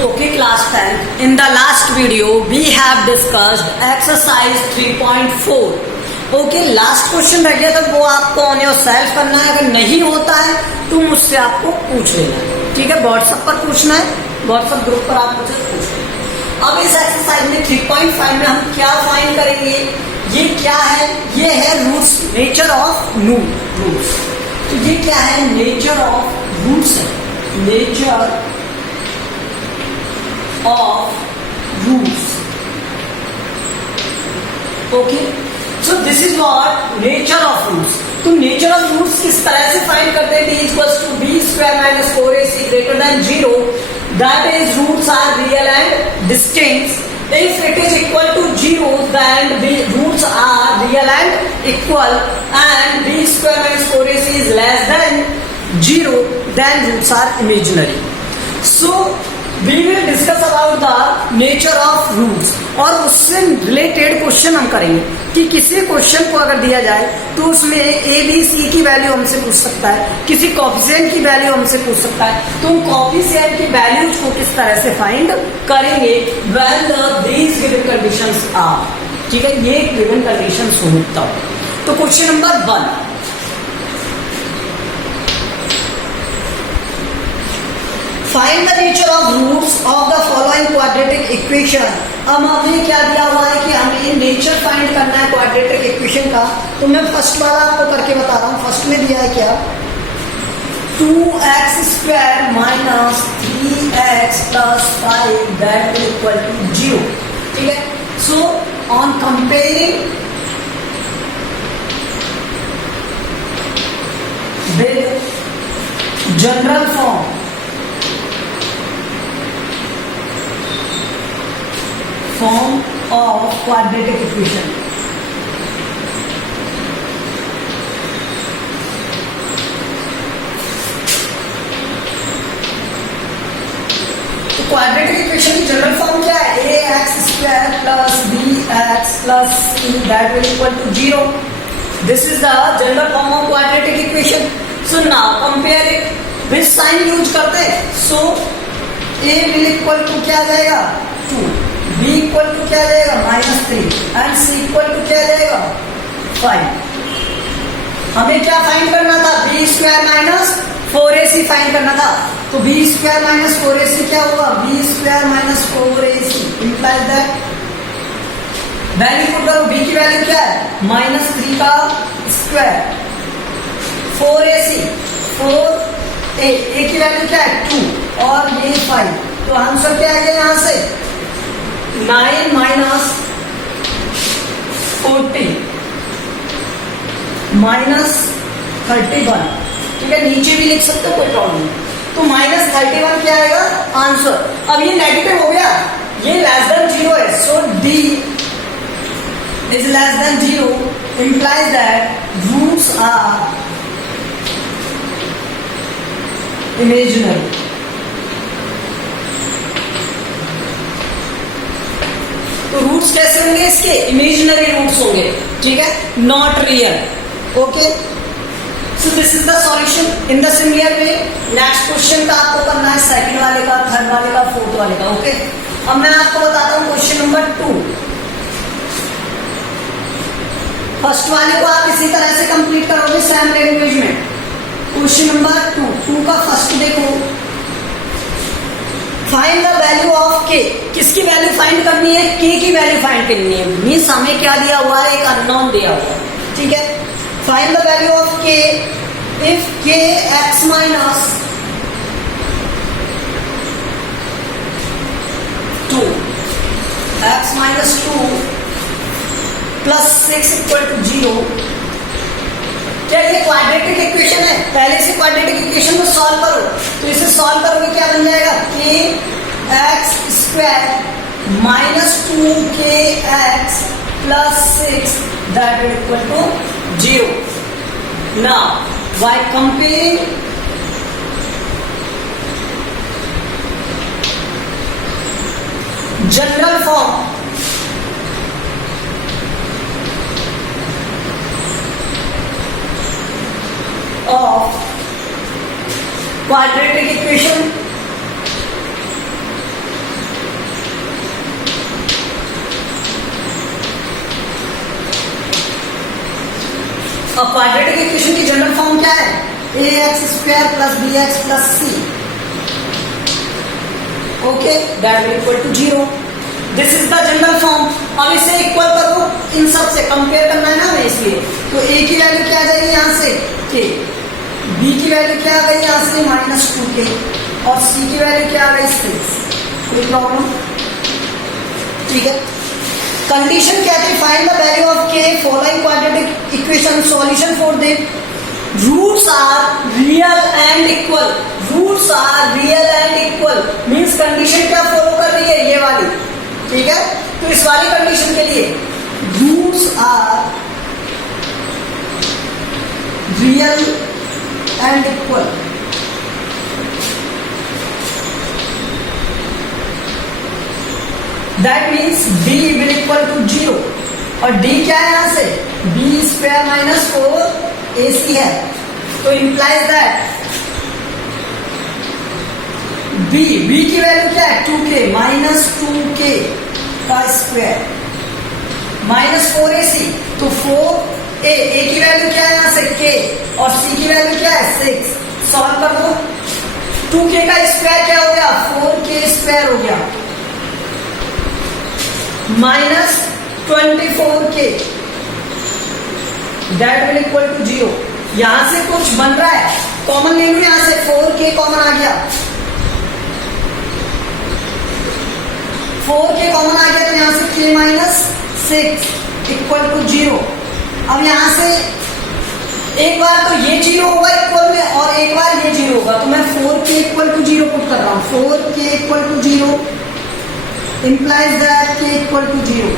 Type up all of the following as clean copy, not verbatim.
Okay, class 10. In the last video, we have discussed exercise 3.4. Okay, last question रह गया था, वो आपको ऑन योर सेल्फ करना है. अगर नहीं होता है तो मुझसे आपको पूछ लेना है. ठीक है, व्हाट्सएप पर पूछना है, व्हाट्सएप ग्रुप पर आप मुझे पूछ लेना. अब इस एक्सरसाइज में 3.5 में हम क्या फाइंड करेंगे? ये क्या है? ये है रूट्स, नेचर ऑफ रूट्स. तो ये क्या है? नेचर ऑफ रूट्स है. Nature of roots. Okay, so this is what nature of roots. तो nature of roots किस तरह से फाइंड करते हैं? b equals to b square minus 4ac greater than 0. That is, roots are real and distinct. If it is equal to 0, then the roots are real and equal, and b square minus 4ac is less than 0, then roots are imaginary. So we will discuss about the nature of roots. और उससे related question हम करेंगे कि किसी question को अगर दिया जाए तो उसमें ए बी सी की वैल्यू हमसे पूछ सकता है, किसी कोएफिशिएंट की वैल्यू हमसे पूछ सकता है. तो हम कोएफिशिएंट की वैल्यूज को किस तरह से फाइंड करेंगे? When these given conditions are. ठीक है, ये गिवन कंडीशंस हो तब. तो question number 1, find the nature of roots of the following quadratic equation. अब हमें क्या दिया हुआ है कि हमें नेचर फाइंड करना है क्वाड्रेटिक इक्वेशन का. तो मैं फर्स्ट वाला आपको करके बता रहा हूं. फर्स्ट में दिया है क्या? 2x square minus 3x plus 5 that is equal to 0. ठीक है, so on comparing with general form of quadratic equation. तो क्वाड्रेटिक इक्वेशन की जनरल फॉर्म क्या है? ax square plus bx plus c that will equal to 0. This is the general form of quadratic equation. So now compare it with sign use करते हैं. So a will equal to क्या आ जाएगा? 2. b equal to क्या जाएगा? -3. And c equal to क्या जाएगा? 5. हमें क्या फाइंड करना था? b square minus 4ac find करना था. तो b स्क्वायर माइनस 4ac क्या होगा? b square minus 4ac implies that value put करो. b की वैल्यू क्या है? -3 का स्क्वायर, 4ac 4a, a की वैल्यू क्या है? 2 और ये 5. तो आंसर क्या आ गया यहां से? 9 माइनस 40 माइनस 31. ठीक है, नीचे भी लिख सकते हो, कोई प्रॉब्लम नहीं. तो -31 क्या आएगा आंसर? अब ये नेगेटिव हो गया, ये लेस देन 0 है. So d is less than 0 implies that roots are imaginary. तो रूट्स कैसे होंगे इसके? इमेजिनरी रूट्स होंगे. ठीक है, not real. Okay, so this is the solution. In the similar way next question का आपको करना है सेकंड वाले का, थर्ड वाले का, फोर्थ वाले का. ओके, अब मैं आपको बताता हूं क्वेश्चन नंबर 2. फर्स्ट वाले को आप इसी तरह से कंप्लीट करोगे सेम लैंग्वेज में. क्वेश्चन नंबर 2 का फर्स्ट देखो. Find the value of k. किसकी वैल्यू फाइंड करनी है? k की वैल्यू फाइंड करनी है. मीन्स हमें क्या दिया हुआ है? एक अननोन दिया हुआ है. ठीक है, find the value of k if k x minus 2 x minus 2 plus 6 equal to 0. क्या ये क्वाड्रेटिक इक्वेशन है? पहले से क्वाड्रेटिक इक्वेशन को सॉल्व करो. तो इसे सॉल्व करोगे क्या बन जाएगा? k x square minus 2kx plus 6 that is equal to 0. Now by comparing general form of quadratic equation अब क्वाड्रेटिक इक्वेशन की जनरल फॉर्म क्या है? ax square plus bx plus c, okay, that will equal to 0. This is the general form. अब इसे equal करो, इन सब से compare करना है ना हमें, इसलिए तो a की वैल्यू क्या आ जाएगी यहाँ से k, b की वैल्यू क्या आ गई यहाँ से -2k और c की वैल्यू क्या आ गई 6. कोई प्रॉब्लम? ठीक है. कंडीशन क्या थी? Find the value of k following quadratic equation, solution for them. Roots are real and equal. Roots are real and equal means condition क्या फॉलो कर रही है? ये वाली. ठीक है. तो इस वाली कंडीशन के लिए roots are real and equal. That means b will equal to 0 और d क्या है यहाँ से? b स्क्वायर माइनस 4ac है. तो इंप्लाइज दैट b की वैल्यू क्या है? 2k माइनस 2k का स्क्वायर माइनस 4ac. तो 4a की वैल्यू क्या है यहाँ से? k और c की वैल्यू क्या है? 6. सॉल्व कर दो. 2k का स्क्वायर क्या हो गया? 4k स्क्वायर हो गया minus 24k, that will equal to 0. यहां से कुछ बन रहा है, कॉमन ले लो. यहां से 4k कॉमन आ गया, 4k कॉमन आ गया तो यहां से k माइनस 6 इक्वल टू 0. अब यहां से एक बार तो ये 0 होगा इक्वल में और एक बार ये 0 होगा, तो मैं 4k इक्वल टू 0 पुट कर रहा हूं. 4k equal to 0 implies that k equal to 0.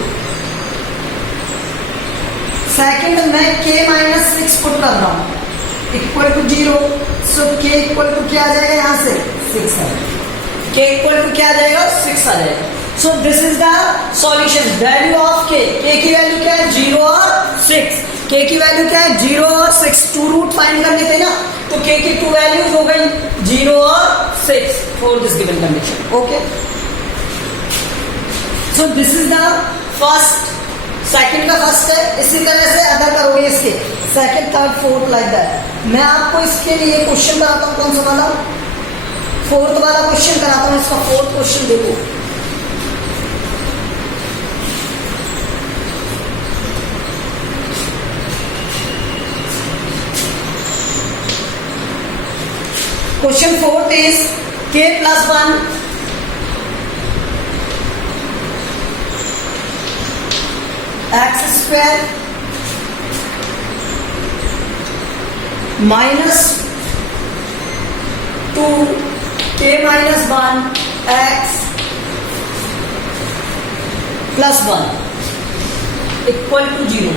Second मैं k माइनस 6 पुट कर रहा हूं equal to 0. So k equal to क्या आ जाएगा? यहाँ से 6 आ जाएगा. k इक्वल टू क्या आ जाएगा? 6 आ जाएगा. सो this is the solution. Value of k. k की वैल्यू क्या है? 0 और 6. k की वैल्यू क्या है? 0 और 6. टू रूट फाइंड करने थे ना, तो k की टू वैल्यूज हो गई 0 और 6 for this given condition. Okay. So this is the first. Second का फर्स्ट है. इसी तरह से अदर करोगे इसके second third fourth like that. मैं आपको इसके लिए क्वेश्चन कराता हूँ. कौन सा वाला? फोर्थ वाला क्वेश्चन कराता हूँ. इसका फोर्थ क्वेश्चन देखो. Question fourth is k plus 1 x square minus 2k minus 1 x plus 1 equal to 0.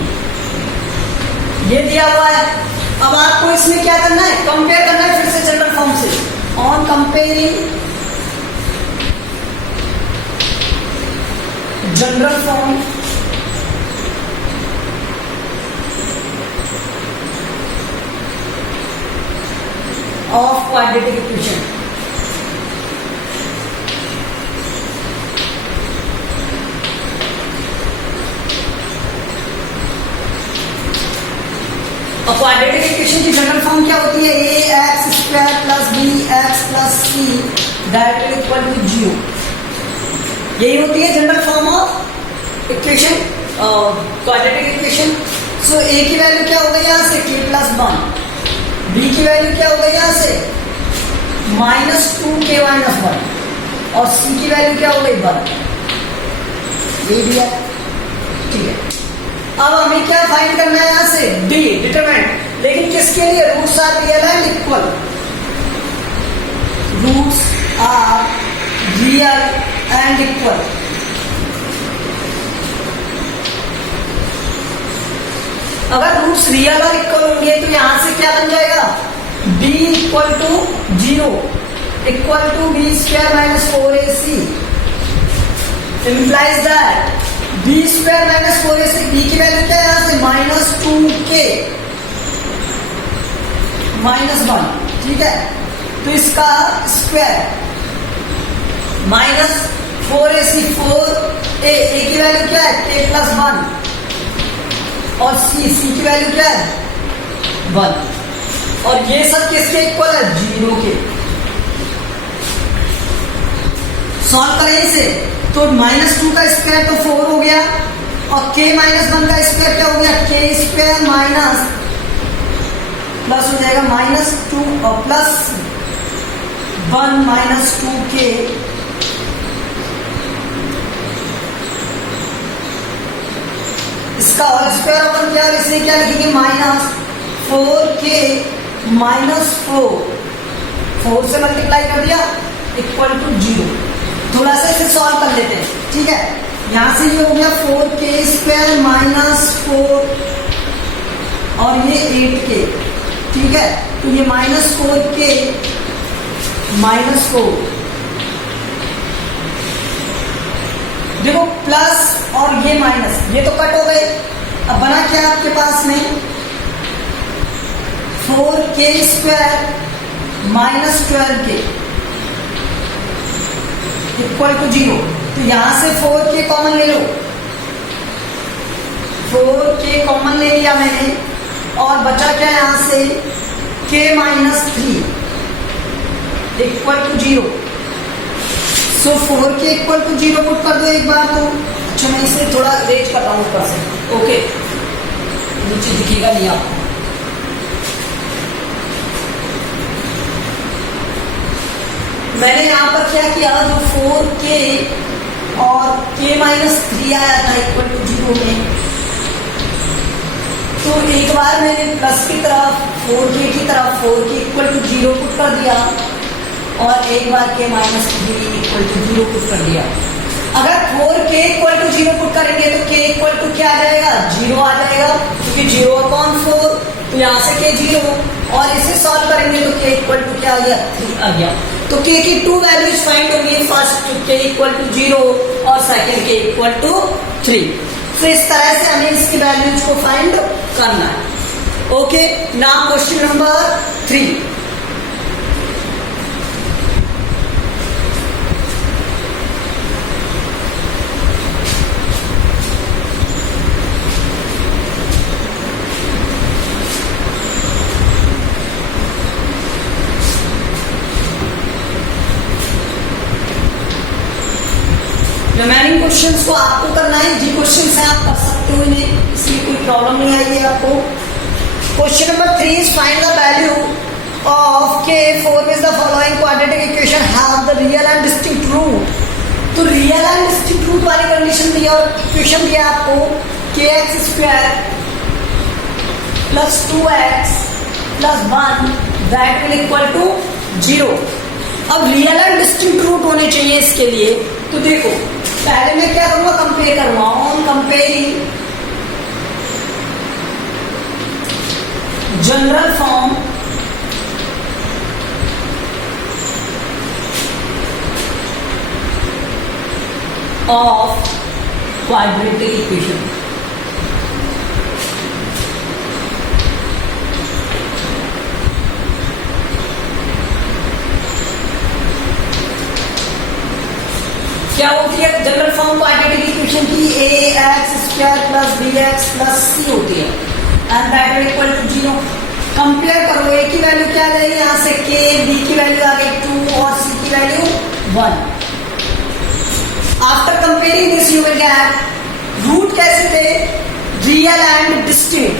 ये दिया हुआ है. अब आपको इसमें क्या करना है? कंपेयर करना है फिर से जनरल फॉर्म से. On comparing general form of quadratic equation. अब क्वाड्रेटिक इक्वेशन की जनरल फॉर्म क्या होती है? ax square plus bx plus c that will equal to 0. यही होती है general form of equation, quadratic equation. So a की वैल्यू क्या हो गई यहाँ से? k plus 1. b की वैल्यू क्या हो गई यहाँ से? माइनस 2k माइनस 1 और c की वैल्यू क्या हो गई? 1. ये दिया. ठीक है. अब हमें क्या फाइंड करना है यहाँ से? d determinant. लेकिन किसके लिए? Roots are real and equal. Roots are real and equal. अगर रूट्स रियल और इक्वल होंगे तो यहां से क्या बन जाएगा? b equal to 0 equal to b square minus 4ac implies that b square minus 4ac. b की वैल्यू क्या है यहाँ से? Minus 2k minus 1. ठीक है. तो इसका square minus 4ac 4a. a की वैल्यू क्या है? k प्लस 1 और c की वैल्यू क्या है? 1 और ये सब किसके इक्वल है? 0 के। सॉल्व करें इसे तो -2 का स्क्वायर तो 4 हो गया और k - 1 का स्क्वायर क्या हो गया? k स्क्वायर माइनस प्लस हो जाएगा -2 और प्लस 1 - 2k इसका होल स्क्वायर अपन क्या इसे क्या लिखेंगे? -4k -4 से मल्टीप्लाई कर दिया इक्वल टू 0। थोड़ा सा इसे सॉल्व कर लेते हैं, ठीक है। यहां से ये हो गया 4k स्क्वायर -4 और ये 8k, ठीक है। तो ये -4k -4 देखो प्लस और ये माइनस, ये तो कट हो गए। अब बना क्या आपके पास में? 4k square -12k equal to 0। तो यहां से 4k कॉमन ले लो, 4k कॉमन ले लिया मैंने और बचा क्या यहां से? k - 3 equal to 0। So 4k equal to 0 put कर दो एक बार तो। अच्छा मैं इसे थोड़ा रेज कर रहा हूं ऊपर से, ओके, नीचे दिखेगा नहीं आपको। मैंने यहां पर क्या किया? जो 4k और k - 3 आया था इक्वल टू 0 में, तो एक बार मैंने प्लस की तरफ 4k की तरफ 4k इक्वल टू 0 पुट कर दिया और एक बार k - 3 इक्वल टू 0 पुट कर दिया। अगर 4k इक्वल टू 0 पुट करेंगे तो k इक्वल टू क्या आ जाएगा? 0 आ जाएगा, क्योंकि 0/4 तो यहाँ से k 0 और इसे सॉल्व करेंगे तो k इक्वल टू क्या आ गया? 3 आ गया। तो k की 2 वैल्यूज फाइंड होंगी, फर्स्ट k इक्वल टू 0 और सेकेंड k इक्वल टू 3। तो इस तरह से हमें इसकी वैल्यूज को फाइंड करना है। Okay, now question number 3। Remaining questions को आपको करना है, जी क्वेश्चंस है आप कर सकते हो इन्हें, इसलिए कोई प्रॉब्लम नहीं आएगी आपको। Question number 3 is find the value of k for which the following quadratic equation have the real and distinct root। तो रियल एंड डिस्टिंक्ट रूट वाली कंडीशन दी और इक्वेशन दिया आपको kx² + 2x + 1 that will equal to 0। अब real and distinct root होने चाहिए इसके लिए। तो देखो पहले मैं क्या करूंगा? कंपेयर करूंगा। On comparing general form of quadratic equation, क्या होती है जनरल फॉर्म क्वाड्रेटिक इक्वेशन की? ax² + bx + c होती है and that will equal to 0। Compare करो, a की वैल्यू क्या आ जाएगी यहां से? k, b की वैल्यू आ गई 2 और c की value 1। After comparing this you will get root कैसे थे? Real and distinct.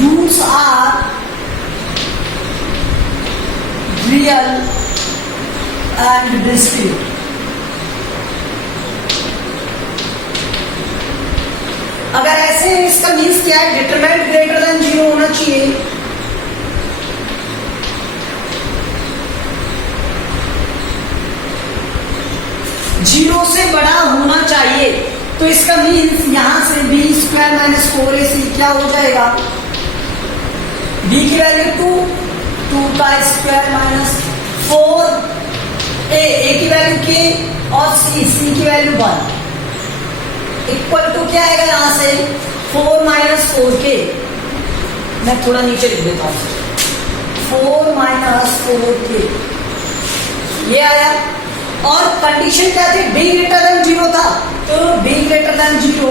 Roots are real and distinct. अगर ऐसे इसका मीन्स क्या है? डिटरमिनेंट ग्रेटर देन 0 होना चाहिए। जीरो से बड़ा होना चाहिए, तो इसका मीन्स यहां से b² - 4ac क्या हो जाएगा? b की वैल्यू 2 का स्क्वायर -4 a की वैल्यू k और c की वैल्यू 1 इक्वल टू क्या आएगा यहां से? 4 - 4k। मैं थोड़ा नीचे लिख देता हूं, 4 - 4k ये आया। और कंडीशन क्या थी? b ग्रेटर देन 0 था, तो b greater than 0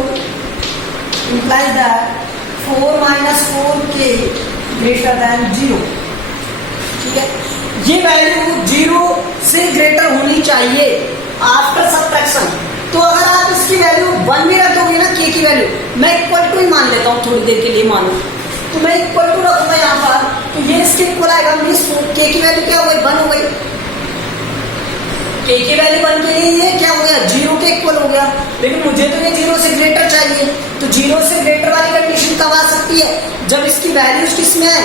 implies that 4 - 4k greater than 0। ठीक है, ये वैल्यू 0 से ग्रेटर होनी चाहिए आफ्टर सब्ट्रैक्शन। तो अगर आप इसकी वैल्यू 1 भी रखोगे ना, के की वैल्यू, मैं इक्वल टू ही मान लेता हूँ थोड़ी देर के लिए, मानो तो मैं इक्वल टू रखूंगा यहाँ पर, तो ये इसके इक्वल आएगा, मीन्स के की वैल्यू क्या हो गई, 1 हो गई। के की वैल्यू 1 के लिए ये क्या हो गया, 0 के इक्वल हो गया। लेकिन मुझे तो ये 0 से ग्रेटर चाहिए, तो 0 से ग्रेटर वाली कंडीशन कब आ सकती है, जब इसकी वैल्यूज किसमें आए,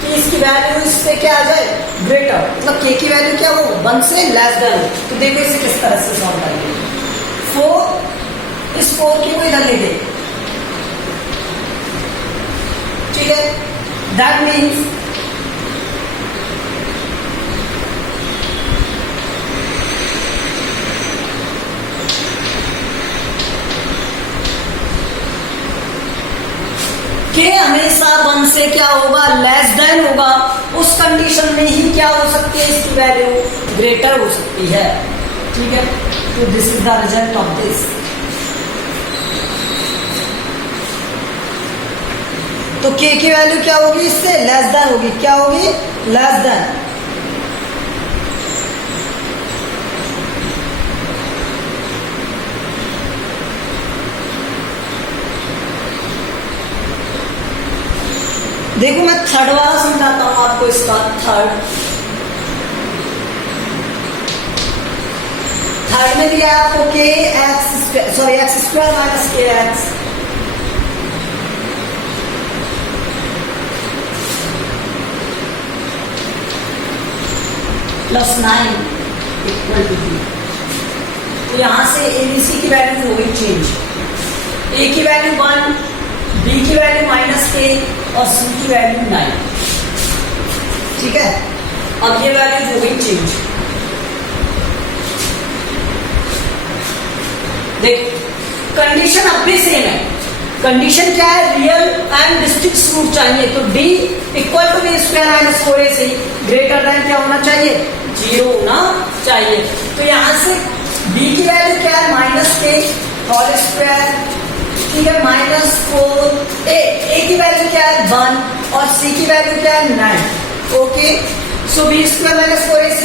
कि इसकी वैल्यू इससे क्या आ जाए, ग्रेटर, मतलब के की वैल्यू क्या हो, 1 से लेस देन हो। तो देखो इसे किस तरह से सॉल्व करेंगे। 4, इस 4 की को इधर ले गए, ठीक है, दैट मीन्स के हमेशा 1 से क्या होगा, लेस देन होगा। उस कंडीशन में ही क्या हो सकती है, इसकी वैल्यू ग्रेटर हो सकती है। ठीक है, तो this is the result of this. तो के की वैल्यू क्या होगी, इससे लेस देन होगी, क्या होगी, लेस देन। देखो मैं थर्ड वाला समझाता हूं आपको, इसका थर्ड में दिया आपको के x, sorry x square minus के एक्स प्लस 9 इक्वल टू 3। तो यहां से एबीसी की वैल्यू हो गई चेंज, ए की वैल्यू 1, बी की वैल्यू माइनस के और सी की वैल्यू 9। ठीक है, अब ये वैल्यू हो गई चेंज। देख कंडीशन अब भी सेम है, कंडीशन क्या है, रियल एंड डिस्टिंक्ट रूट चाहिए। तो d equal to B square minus 4ac greater than क्या होना चाहिए, 0 होना चाहिए। तो यहां से b की वैल्यू क्या है, माइनस के होल स्क्वायर, ठीक है, माइनस 4, ए की वैल्यू क्या है 1 और सी की वैल्यू क्या है 9। ओके, सो बी स्क्वायर माइनस 4ac,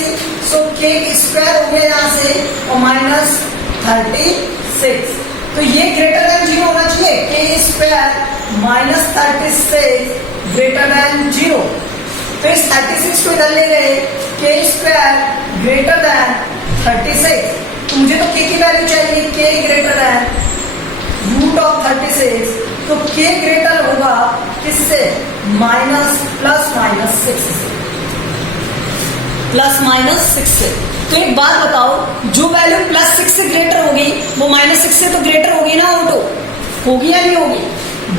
सो के स्क्वायर हो गया यहाँ से और माइनस 36। तो ये ग्रेटर देन 0 होना चाहिए, के स्क्वायर माइनस 36 ग्रेटर देन 0। तो इस 36 को इधर ले गए, के स्क्वायर ग्रेटर देन 36। तो मुझे तो के की वैल्यू चाहिए, के ग्रेटर देन रूट ऑफ 36। तो k ग्रेटर होगा किससे, माइनस प्लस माइनस 6 से, प्लस माइनस 6 से। तो एक बात बताओ, जो वैल्यू प्लस 6 से ग्रेटर होगी वो माइनस 6 से तो ग्रेटर होगी ना, ऑटो होगी या नहीं होगी।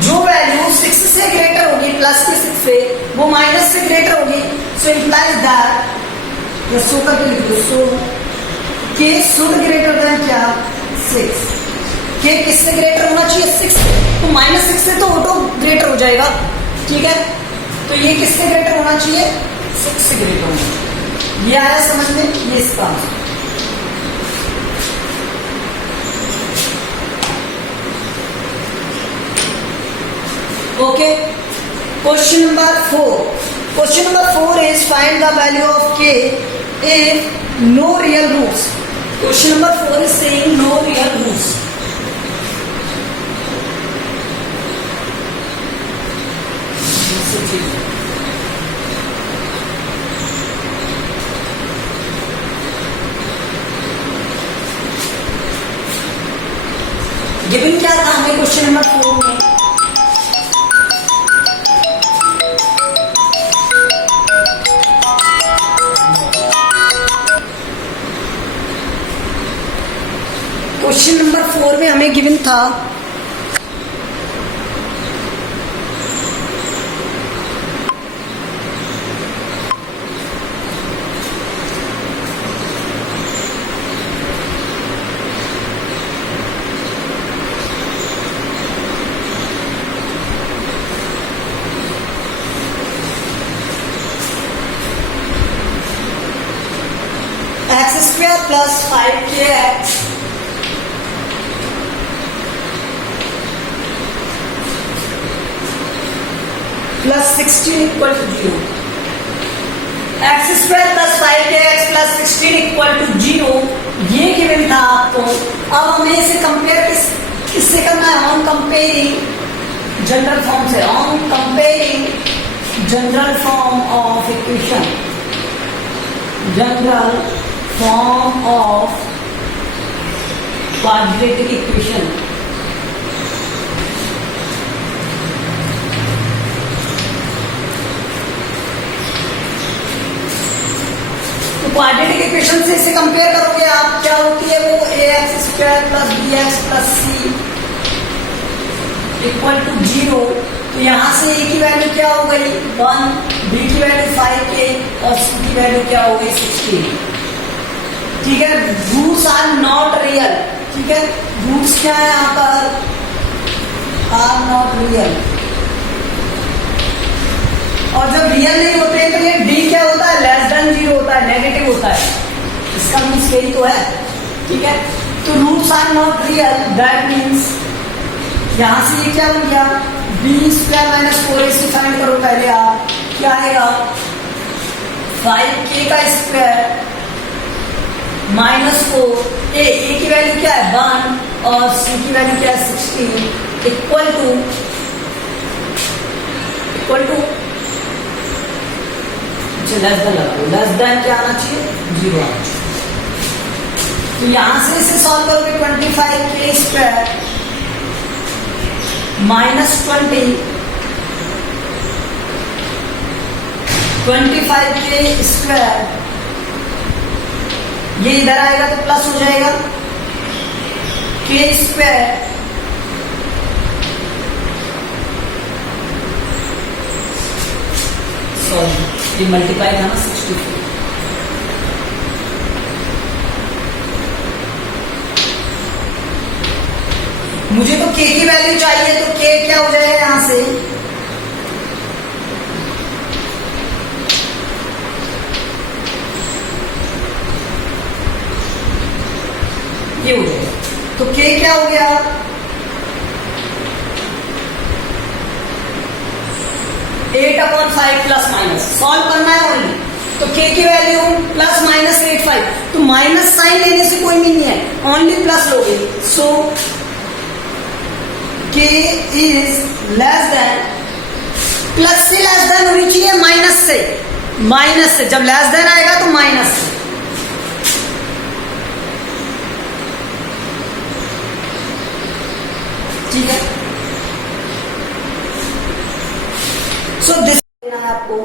जो वैल्यू 6 से ग्रेटर होगी, प्लस के 6 से, वो माइनस से ग्रेटर होगी। सो इम्प्लाइज दैट, या सो करके लिख दो, सो k शुड ग्रेटर देन क्या, 6। के किससे ग्रेटर होना चाहिए, 6 से। तो माइनस 6 से तो ऑटो ग्रेटर हो जाएगा। ठीक है, तो ये किससे ग्रेटर होना चाहिए, 6 से ग्रेटर होना चाहिए। ये आया समझ में, ये इसका answer. Okay, question number 4। Question number 4 is find the value of K if no real roots. Question number 4 is saying no real roots. Given क्या था हमें क्वेश्चन नंबर 4 में, क्वेश्चन नंबर 4 में हमें गिवन था x² plus 5kx plus 16 equal to 0, x square plus 5kx plus 16 equal to 0, ये given था आपको। अब हमें इसे कंपेयर किससे करना है? ऑन कंपेयरिंग जनरल फॉर्म से, on comparing general form of equation, general form of quadratic equation. तो क्वाड्रेटिक इक्वेशन से इसे कंपेयर करोगे आप, क्या होती है वो? ax square plus bx plus c equal to 0। तो यहां से a की वैल्यू क्या हो गई? 1, b की वैल्यू 5k और c की वैल्यू क्या हो गई? 16। ठीक है, रूट्स आर नॉट रियल। ठीक है, रूट्स क्या है यहाँ पर? Are not real. और जब रियल नहीं होते हैं तो ये d क्या होता है? लेस देन 0 होता है, नेगेटिव होता है। इसका मीन्स यही तो है। ठीक है, तो roots are not real, that means यहां से ये क्या बन गया? B square minus 4ac find करो पहले आप, क्या आएगा? 5k का स्क्वायर माइनस 4, ए की वैल्यू क्या है? 1 और c की वैल्यू क्या है? 16 इक्वल टू लेस देन लगाओ, लेस देन क्या आना चाहिए? 0 आना चाहिए। तो यहां से इसे सॉल्व करोगे 25k square minus 25k square, ये इधर आएगा तो प्लस हो जाएगा k स्क्वायर सॉरी ये मल्टीप्लाई था ना 64। मुझे तो k की वैल्यू चाहिए, तो k क्या हो जाएगा यहां से? ये हो जाएगा। तो k क्या हो गया? 8/5 प्लस माइनस सॉल्व करना है ओनली। तो k की वैल्यू प्लस माइनस 8/5, तो माइनस साइन लेने से कोई मीनिंग नहीं है, ओनली प्लस लोगे। सो k is less then, plus से लेस देन होनी चाहिए माइनस से, जब लेस देन आएगा तो माइनस से। ठीक है, सो दिस आपको।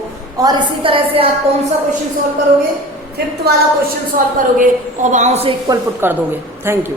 और इसी तरह से आप कौन सा क्वेश्चन सॉल्व करोगे? 5th वाला क्वेश्चन सॉल्व करोगे और वहां से इक्वल पुट कर दोगे। Thank you.